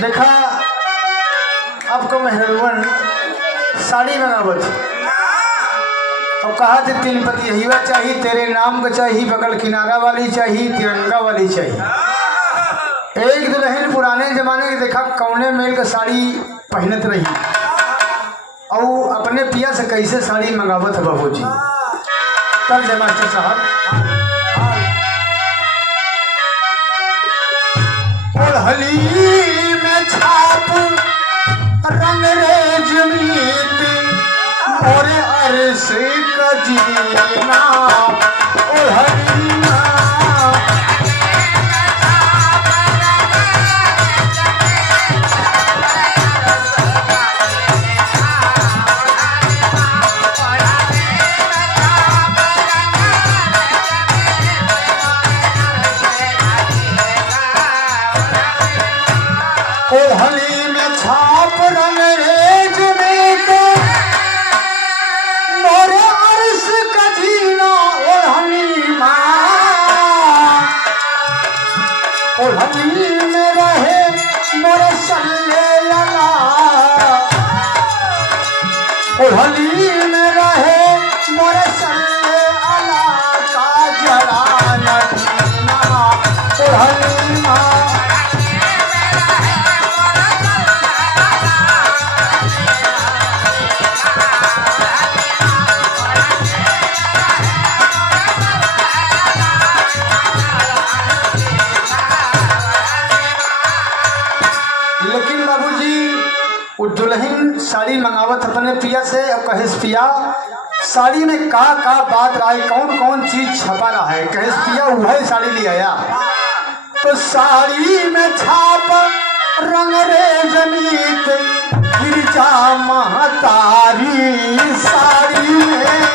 देखा आपको मेहरबान साड़ी मंगावत और कहा थे तीन पति हिवा चाहिए, तेरे नाम का चाहिए, बगल किनारा वाली चाहिए, तिरंगा वाली चाहिए। एक दुल्हन पुराने जमाने की देखा कौने मेल का साड़ी पहनत रही और अपने पिया से कैसे साड़ी मंगावत है बाबू जी। तब जय मास्टर साहब ओढ़ली में छाप रंग रेज मीत और अरस का जीना ओढ़ली ओढ़ली में छाप रंग रेज में तो मोरे अर्श का जीना ओढ़ली माँ ओढ़ली में रहे मोरे सल्ले अला ओढ़ली में रहे मोरे सल्ले अला का जड़ा नदीना ओढ़ली माँ दुल्हन साड़ी मंगावत अपने पिया से और कहेस पिया साड़ी में का बात रहा है, कौन कौन चीज छपा रहा है। कहेस पिया वह साड़ी ले आया तो साड़ी में छाप रंग रेज मीत गिरजा महतारी साड़ी में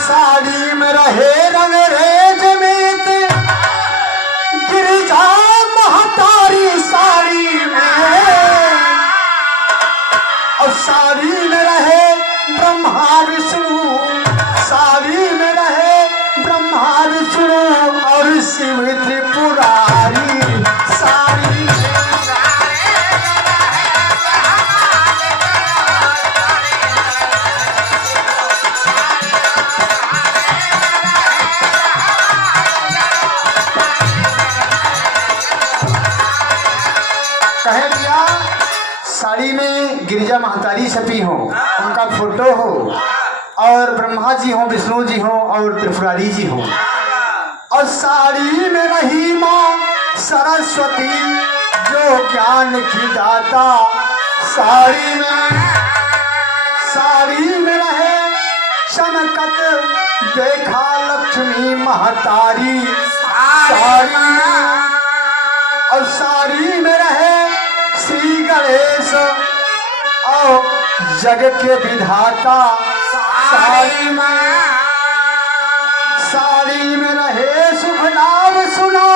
साड़ी में रहे रंग रेज मीत गिरजा महतारी साड़ी में और साड़ी में रहे ब्रह्मा विष्णु साड़ी में रहे ब्रह्मा विष्णु और शिव त्रिपुरारी साड़ी कहे दिया साड़ी में गिरिजा महतारी छपी हो, उनका फोटो हो और ब्रह्मा जी हो, विष्णु जी हो और त्रिपुरारी जी हो और साड़ी में रही माँ सरस्वती जो ज्ञान की दाता साड़ी में रहे चमकत देखा लक्ष्मी महतारी साड़ी और साड़ी में रहे श्री गणेश और जग के विधाता साड़ी में रहे शुभ नाम सुनो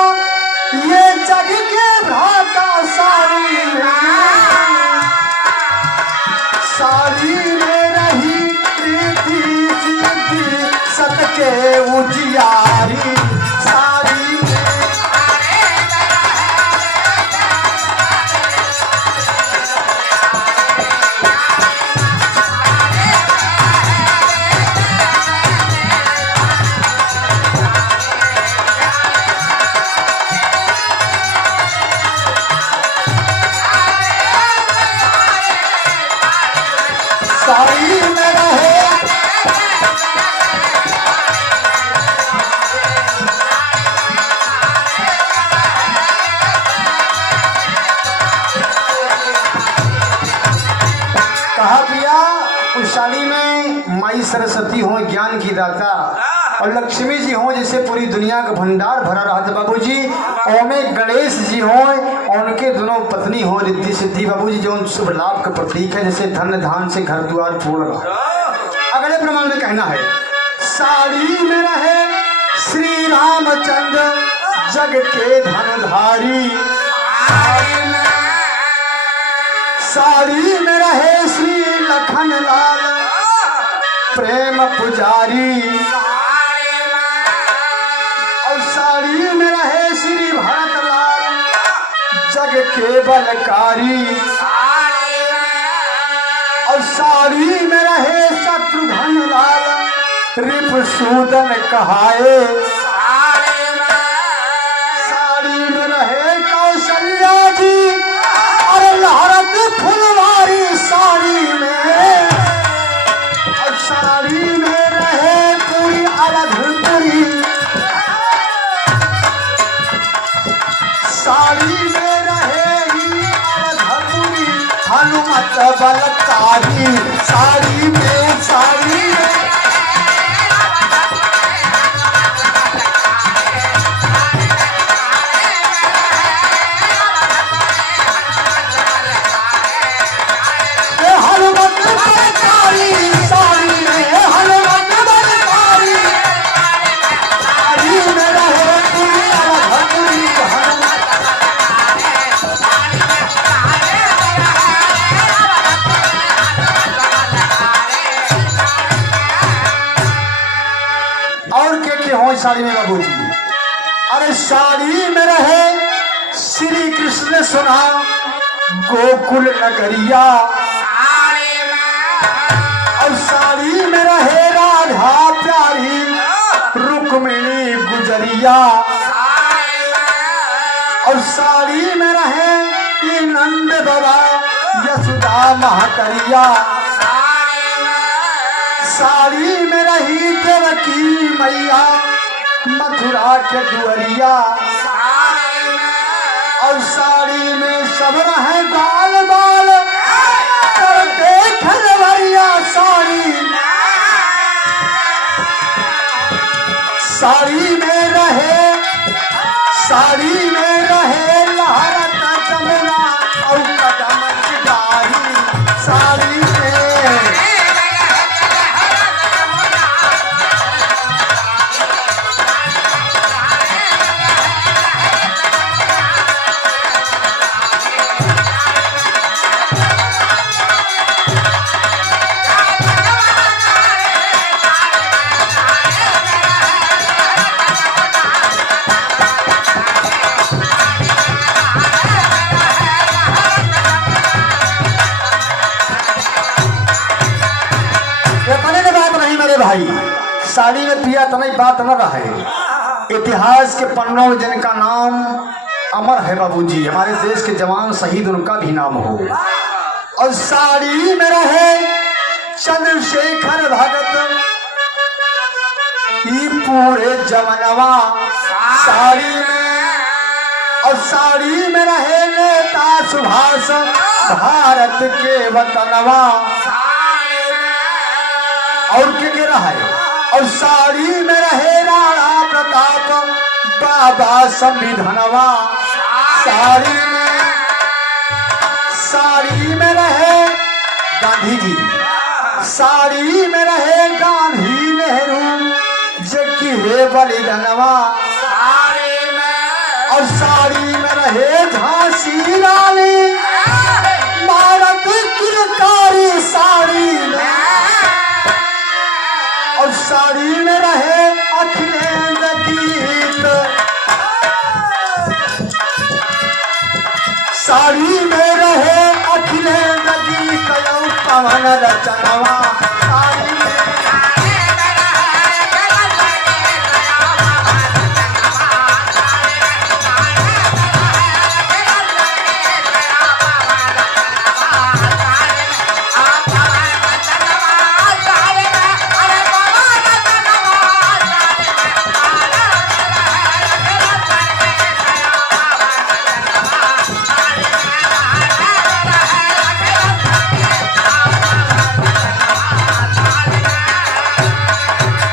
ये जग के भ्राता साड़ी में रही प्रीति सिद्धि सत के उजियारी साड़ी में रहे कहा पिया उस साड़ी में माई सरस्वती हो ज्ञान की दाता और लक्ष्मी जी हो जैसे पूरी दुनिया का भंडार भरा रहा था बाबूजी। ओमे गणेश जी हो और उनके दोनों पत्नी हो रिद्धि सिद्धि बाबूजी, जो उन शुभ लाभ का प्रतीक है, जैसे धन धान से घर द्वार पूर्ण रहा। अगले प्रमाण में कहना है, साड़ी में रहे श्री रामचंद्र जग के धनधारी, साड़ी में रहे श्री लखन लाल प्रेम पुजारी, और साड़ी में रहे श्री भरत लाल जग के बलकारी, और साड़ी में रहे शत्रुघ्न लाल रिपुसूदन कहाए, साड़ी में रहे कौशल्या जी और लहरत फुलवारी साड़ी में, और साड़ी में रहे पूरी अवधपुरी, साड़ी में रहे ही अवधपुरी हनुमत बलकारी, साड़ी में साड़ी में साड़ी में बाबूजी। अरे साड़ी में रहे श्री कृष्ण सुना गोकुल नगरिया, और साड़ी में रहे राधा प्यारी रुक्मिणी गुजरिया, और साड़ी में रहे ये नंद बाबा यशोदा महतरिया, साड़ी में रही देवकी मैया मथुरा के दुअरिया, और साड़ी में सब रहे बाल बाल करते खलवरिया, साड़ी में रहे, साड़ी में रहे लहरत जमुना और कदम चिगारी, साड़ी में भाई, साड़ी में पिया तनई बात न रहे। इतिहास के पन्नों में जिनका नाम अमर है बाबूजी, हमारे देश के जवान शहीद उनका भी नाम हो। और साड़ी में रहे चंद्रशेखर भगत ये पूरे जवनवा, साड़ी में, और साड़ी में रहे नेता सुभाष भारत के वतनवा, और क्या रहा है, और साड़ी में रहे राणा प्रताप बाबा संविधानवा, साड़ी में रहे गांधी जी, साड़ी में रहे गांधी नेहरू जबकि हे बलिदानवा, और साड़ी में रहे झांसी रानी भारत किलकारी, साड़ी में, और साड़ी में रहे अखिलेंद्र गीत, साड़ी में रहे अखिलेंद्र गीत पवन रचनवा।